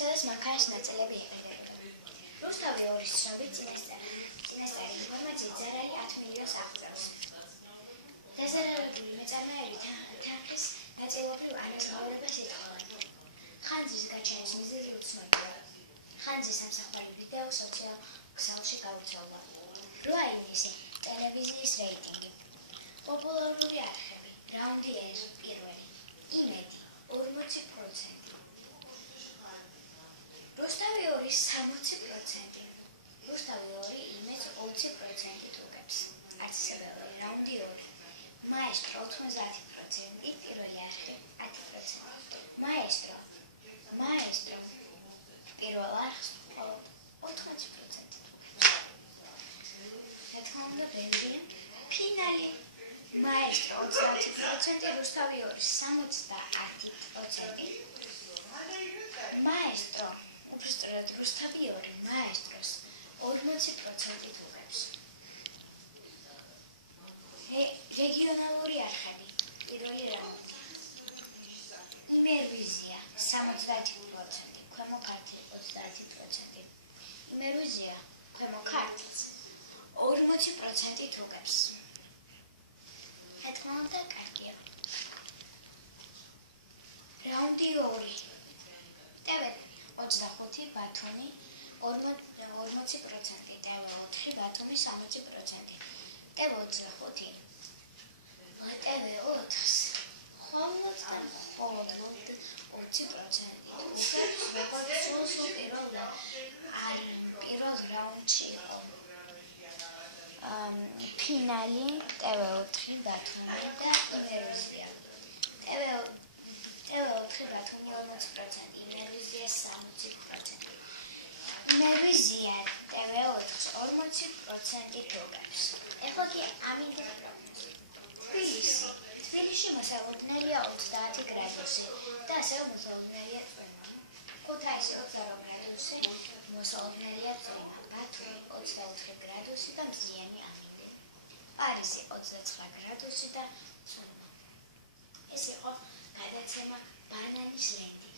სადაც მანქანის ნაწილები იყიდებოდა. რუსთავი ორის ცნობით წინასწარი ინფორმაციით ზარალი 10 მილიონს აღწევს. დაზარალებული მეწარმეები თანხის ნაწილობრივ ანაზღაურებას ითხოვენ. ხანძრის გაჩენის მიზეზი უცნობია. ხანძრის სამსახური ვიდეო სოციალ ქსელში გავრცელდა. 8 ივნისი ტელევიზიის რეიტინგი. პოპულარული არხები. რაუნდი პირველი. იმედი 40%. რუსთავი 2 60%. რუსთავი 2 იმედს 20% უგებს. არც ისე ბევრი. რაუნდი 2. მაესტრო 90%. პირველი არხი 10%. მაესტრო პირველ არხს 80%. რა თქმა უნდა, ბენზინი ფინალი. მაესტრო 30%, რუსთავი 2 70%. მაესტრო, უბრალოდ რუსთავი 2 მაესტროს 40% უგებს. რეგიონალური არხები. პირველი რაუნდი. იმერვიზია 70%, ქვემო ქართლი 30%. იმერვიზია ქვემო ქართლს 40% უგებს. რა თქმა უნდა, კარგია. რაუნდი 2. ტევ 25 ბათუმი 40%, ტევ 4 ბათუმი 60%. ტევ 25 ტევ 4-ს მხოლოდ 20% უგებს, როგორც პირველ რაუნდში იყო. ფინალი ტევ 4 ბათუმი და იმერვიზია. ტევ 4 ბათუმი 40%, იმერვიზია 60%. იმერვიზია ტევ 4-ს 40% უგებს. ეხლა კი ამინდის პროგნოზი. თბილისში მოსალოდნელია 30 გრადუსი და ასევე მოსალოდნელია წვიმა. ქუთაისი 22 გრადუსი, მოსალოდნელია წვიმა. ბათუმი 24 გრადუსი და მზიანი ამინდი. პარიზი 29 გრადუსი და წვიმა. ეს იყო გადაცემა ბანანის ლენტი.